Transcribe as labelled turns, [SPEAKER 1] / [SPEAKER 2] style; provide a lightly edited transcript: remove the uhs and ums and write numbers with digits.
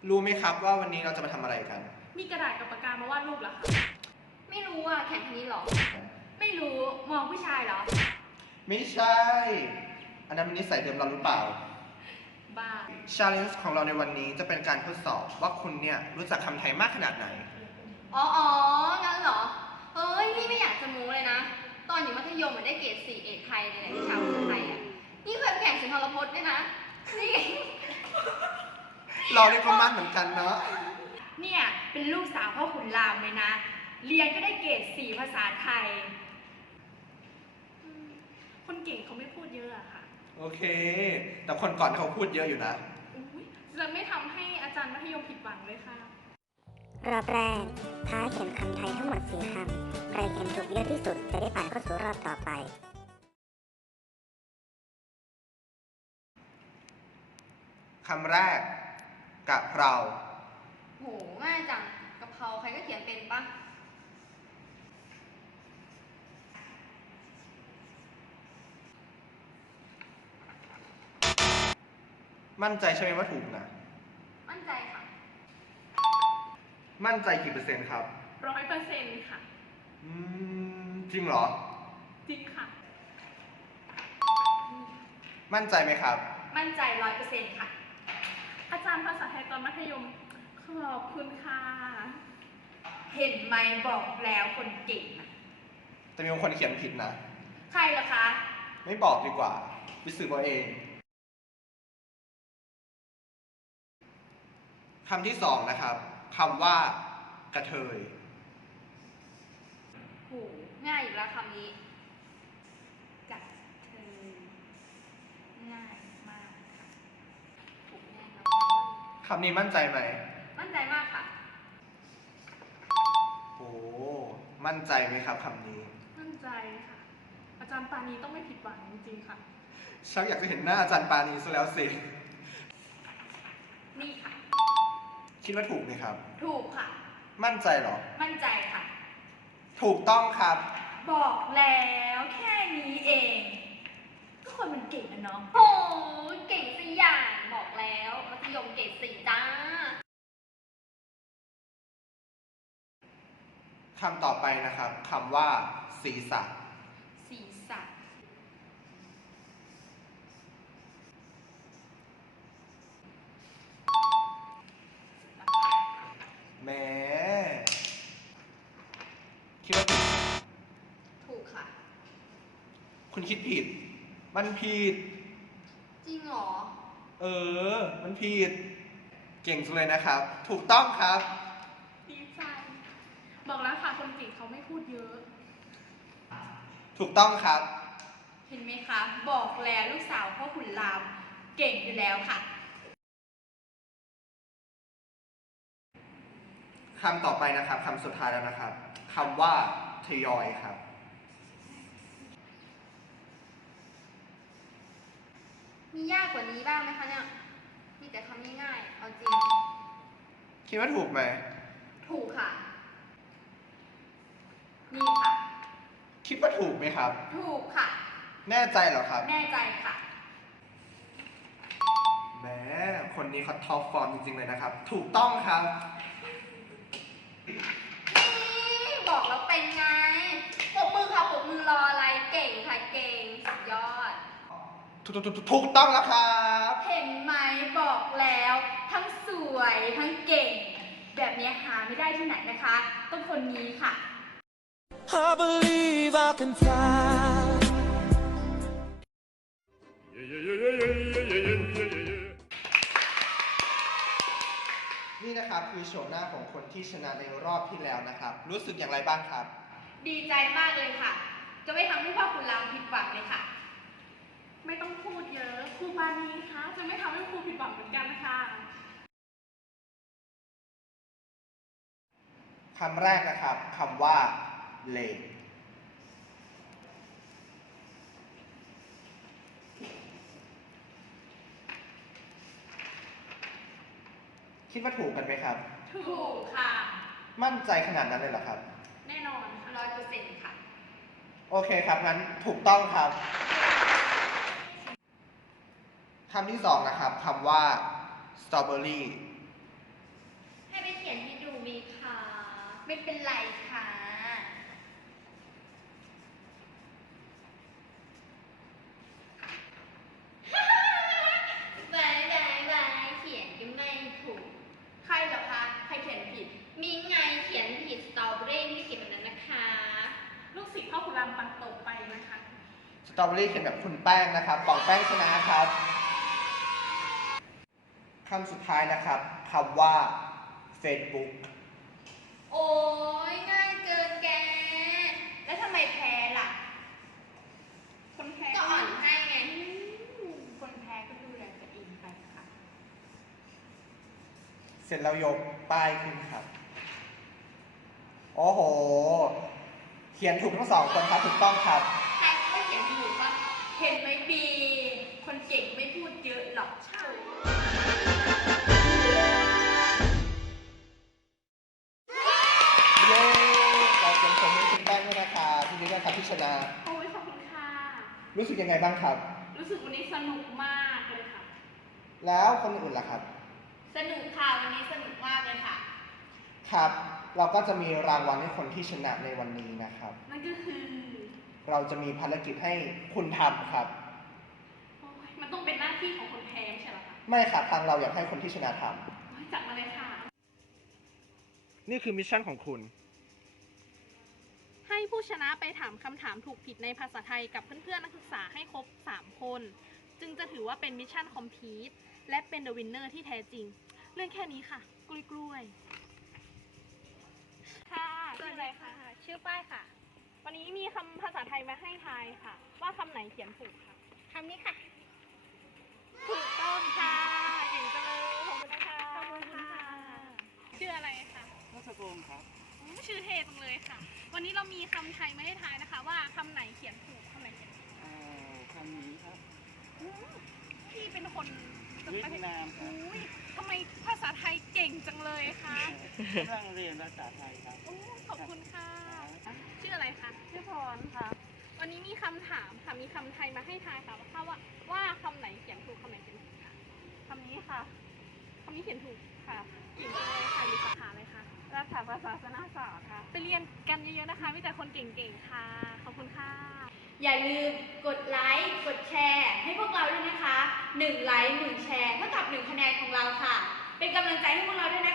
[SPEAKER 1] รู้ไหมครับว่าวันนี้เราจะมาทำอะไรกัน
[SPEAKER 2] มีกระดาษกับปากกามาวาดรูปเหรอคะ
[SPEAKER 3] ไม่รู้อ่ะแข่งคณิตเหรอ
[SPEAKER 2] ไม่รู้มองผู้ชายเหรอ
[SPEAKER 1] ไม่ใช่ อันนั้นเป็นนิสัยเดิมเราหรือเปล่า
[SPEAKER 2] บ้า
[SPEAKER 1] Challenge ของเราในวันนี้จะเป็นการทดสอบว่าคุณเนี่ยรู้จักคำไทยมากขนาดไหน
[SPEAKER 3] อ๋องั้นเหรอ เฮ้ยนี่ไม่อยากจะโม้เลยนะ ตอนอยู่มัธยมมันได้เกรด4เอกไทยเลยแหละวิชาภาษาไทยอ่ะ นี่เคยไปแข่งสุนทรพจน์ด้วยนะ นี่
[SPEAKER 1] เราได้ก็มากเหมือนกันเนาะ
[SPEAKER 2] เนี่ยเป็นลูกสาวพ่อขุนรามเลยนะ เรียนก็ได้เกรด4ภาษาไทย คนเก่งเขาไม่พูดเยอะอะค่ะ
[SPEAKER 1] โอเค แต่คนก่อนเขาพูดเยอะอยู่นะ
[SPEAKER 2] อุ๊ยจะไม่ทำให้อาจารย์มัธยมผิดหวังเลยค่ะ
[SPEAKER 4] รอบแรกท้าเขียนคำไทยทั้งหมด4คำ ใครเขียนถูกเยอะที่สุดจะได้ผ่านเข้าสู่รอบต่อไป
[SPEAKER 1] คำแรกกะเพรา
[SPEAKER 3] โหง่ายจังกะเพราใครก็เขียนเป็นปะ
[SPEAKER 1] มั่นใจใช่ไหมว่าถูกนะ
[SPEAKER 3] มั่นใจค่ะ
[SPEAKER 1] มั่นใจกี่เปอร์เซ็นต์ครับ
[SPEAKER 2] 100%ค่ะ
[SPEAKER 1] จริงเหรอ
[SPEAKER 2] จริงค่ะ
[SPEAKER 1] มั่นใจไหมครับ
[SPEAKER 2] มั่นใจ100%ค่ะ อาจารย์ภาษาไทยตอนมัธยม ขอบคุณค่ะ เห็นไหมบอกแล้วคนเก่งนะ
[SPEAKER 1] แต่มีคนเขียนผิดนะ
[SPEAKER 2] ใครล่ะคะ
[SPEAKER 1] ไม่บอกดีกว่าไปสืบเอาเอง คำที่สองนะครับคำว่ากระเทย
[SPEAKER 3] โหง่ายอีกแล้วคำนี้
[SPEAKER 2] กัดเธอ
[SPEAKER 3] ง่ายมากค่ะถูกแน่นอน
[SPEAKER 1] คำนี้มั่นใจไหม
[SPEAKER 3] มั่นใจมากค่ะ
[SPEAKER 1] โอ้มั่นใจไหมครับคำนี้
[SPEAKER 2] มั่นใจค่ะ อาจารย์ปานีต้องไม่ผิดหวังจริงๆค่ะ
[SPEAKER 1] ชักอยากจะเห็นหน้าอาจารย์ปานีซะแล้วสิ
[SPEAKER 2] นี่ค่ะ
[SPEAKER 1] คิดว่าถูกไหมครับ
[SPEAKER 2] ถูกค่ะ
[SPEAKER 1] มั่นใจเหรอ
[SPEAKER 2] มั่นใจค่ะ
[SPEAKER 1] ถูกต้องครับ
[SPEAKER 2] บอกแล้วแค่นี้เอง ก็คนมันเก่งนะเนาะ
[SPEAKER 3] โหเก่งสิอย่างบอกแล้วมัธยมเกรด4จ้า
[SPEAKER 1] คำต่อไปนะครับคำว่าศีรษะ
[SPEAKER 2] ศีรษะ
[SPEAKER 1] แหมคิดว่าถูก
[SPEAKER 3] ถูกค่ะ
[SPEAKER 1] คุณคิดผิด มันผิด
[SPEAKER 3] จริงเหรอ
[SPEAKER 1] มันผิด เก่งสุดเลยนะครับ ถูกต้องครับ
[SPEAKER 2] ดีใจ บอกแล้วค่ะคนเก่งเขาไม่พูดเยอะ
[SPEAKER 1] ถูกต้องครับ
[SPEAKER 2] เห็นไหมคะ บอกแล้วลูกสาวพ่อขุนรามเก่งอยู่แล้วค่ะ
[SPEAKER 1] คำต่อไปนะครับคำสุดท้ายแล้วนะครับคำว่าทยอยครับ
[SPEAKER 3] มียากกว่านี้บ้างไหมคะเนี่ย มีแต่คำง่ายๆเอาจริง
[SPEAKER 1] คิดว่าถูกไหม
[SPEAKER 3] ถูกค่ะ
[SPEAKER 2] นี่ค่ะ
[SPEAKER 1] คิดว่าถูกไหมครับ
[SPEAKER 3] ถูกค่ะ
[SPEAKER 1] แน่ใจเหรอครับ
[SPEAKER 2] แน่ใจค่ะ
[SPEAKER 1] แหมคนนี้เขาท็อปฟอร์มจริงๆเลยนะครับ ถูกต้องครับ
[SPEAKER 3] นี่บอกแล้วเป็นไงปรบมือค่ะปรบมือรออะไรเก่งค่ะเก่งสุดยอด
[SPEAKER 1] ถูกต้องแล้วครับ
[SPEAKER 2] เห็นไหมบอกแล้วทั้งสวยทั้งเก่ง แบบนี้หาไม่ได้ที่ไหนนะคะ ต้องคนนี้ค่ะ
[SPEAKER 5] I believe I can fly.
[SPEAKER 1] นี่นะครับคือโฉมหน้าของคนที่ชนะในรอบที่แล้วนะครับ รู้สึกอย่างไรบ้างครับ
[SPEAKER 2] ดีใจมากเลยค่ะ จะไม่ทำให้พ่อขุนรามผิดหวังเลยค่ะ ไม่ต้องพูดเยอะครูปานีคะจะไม่ทำให้ครูผิดหวังเหมือนกันนะคะ
[SPEAKER 1] คำแรกนะครับคำว่าเลงคิดว่าถูกกันไหมครับ
[SPEAKER 2] ถูกค่ะ
[SPEAKER 1] มั่นใจขนาดนั้นเลยเหรอครับ
[SPEAKER 2] แน่นอนค่ะ100%ค่ะ
[SPEAKER 1] โอเคครับงั้นถูกต้องครับคำที่สองนะครับคำว่าสตรอเบอรี่
[SPEAKER 3] ขียนให้ดูมีคะไม่เป็นไรค่ะ บายบายบายเขียนก็ไม่ถูก
[SPEAKER 2] ใครเหรอคะ ใครเขียนผิด
[SPEAKER 3] มีไงเขียนผิดสตรอเบอรี่ไม่ได้เขียนแบบนั้นนะคะ
[SPEAKER 2] ลูกศิษย์พ่อคุณรามปังตกไปนะคะ
[SPEAKER 1] สตรอเบอรี่เขียนแบบคุณแป้งนะครับปองแป้งชนะครับคำสุดท้ายนะครับคำว่า Facebook
[SPEAKER 3] โอ้ยง่ายเกินแก
[SPEAKER 2] แล้วทำไมแพ้ล่ะ คนแพ้
[SPEAKER 3] ก็อ่อนให้ไง
[SPEAKER 2] คนแพ้ก็ดูแลตัวเองไปค่ะ
[SPEAKER 1] เสร็จแล้วยกป้ายขึ้นครับ โอ้โห เขียนถูกทั้งสองคนครับถูกต้องครับ
[SPEAKER 3] ใครก็เขียนถูกปะ
[SPEAKER 2] เห็นไหมบี คนเก่งไม่พูดเยอะหรอกใช่
[SPEAKER 1] เย้เราเป็นคนให้คุณแป้งด้วยนะครับที่นี้นะครับที่ชนะ
[SPEAKER 2] โอ้ยขอบคุณค่ะ
[SPEAKER 1] รู้สึกยังไงบ้างครับ
[SPEAKER 2] รู้สึกวันนี้สนุกมากเลยค่ะ
[SPEAKER 1] แล้วคนอื่นล่ะครับ
[SPEAKER 3] สนุกค่ะ วันนี้สนุกมากเลยค่ะ
[SPEAKER 1] ครับ เราก็จะมีรางวัลให้คนที่ชนะในวันนี้นะครับ
[SPEAKER 2] นั่นก็คือ
[SPEAKER 1] เราจะมีภารกิจให้คุณทำครับ
[SPEAKER 2] โอ้ยมันต้องเป็นหน้าที่ของคนแพ้ไม่ใช่เหรอคะ
[SPEAKER 1] ไม่ครับทางเราอยากให้คนที่ชนะท
[SPEAKER 2] โอ้ยจัดมาเลยค่ะ
[SPEAKER 1] ำนี่คือมิชชั่นของคุณ
[SPEAKER 2] ให้ผู้ชนะไปถามคำถามถูกผิดในภาษาไทยกับเพื่อนๆนักศึกษาให้ครบ 3 คน จึงจะถือว่าเป็นมิชชั่นคอมพลีทและเป็นเดอะวินเนอร์ที่แท้จริง เรื่องแค่นี้ค่ะ กล้วยๆค่ะชื่ออะไรคะ
[SPEAKER 3] ชื่อป้ายค่ะ
[SPEAKER 2] วันนี้มีคำภาษาไทยมาให้ทายค่ะ ว่าคำไหนเขียนถูกค่ะ
[SPEAKER 3] คำนี้ค่ะ
[SPEAKER 2] ถูกต้องค่ะเก่งจังเลยขอบคุณนะคะ
[SPEAKER 3] ขอบคุณค่ะ
[SPEAKER 2] ชื่ออะไรคะ
[SPEAKER 6] รัชพงศ์ครับ
[SPEAKER 2] ชื่อเท่จังเลยค่ะ วันนี้เรามีคำไทยมาให้ทายนะคะ ว่าคำไหนเขียนถูกคำไหนเขียนผิด
[SPEAKER 6] คำนี้ครับ
[SPEAKER 2] พี่เป็นคนจาก
[SPEAKER 6] เวีย
[SPEAKER 2] ประ
[SPEAKER 6] ด
[SPEAKER 2] เทศ
[SPEAKER 6] นามครับ
[SPEAKER 2] อุ้ยทำไมภาษาไทยเก่งจังเลยคะ
[SPEAKER 6] กำลังเรียนภาษาไทยครับ
[SPEAKER 2] โอ้ขอบคุณค่ะ ชื่ออะไรคะ ชื่อพรค่ะ วันนี้มีคำถามค่ะ มีคำไทยมาให้ทายค่ะว่าคำไหนเขียนถูกคำไหนเขียนผิดค่ะคำนี้ค่ะคำนี้เขียนถูกค่ะเก่งจังเลยค่ะอยู่สาขาอะไรคะรัฐศาสนศาสตร์ค่ะ ไปเรียนกันเยอะๆนะคะมีแต่คนเก่งๆค่ะ ขอบคุณค่ะ
[SPEAKER 3] อย่าลืมกดไลค์ กดแชร์ ให้พวกเราด้วยนะคะ 1 ไลค์ 1 แชร์ เท่ากับ 1 คะแนนของเราค่ะ เป็นกำลังใจให้พวกเราด้วยนะคะ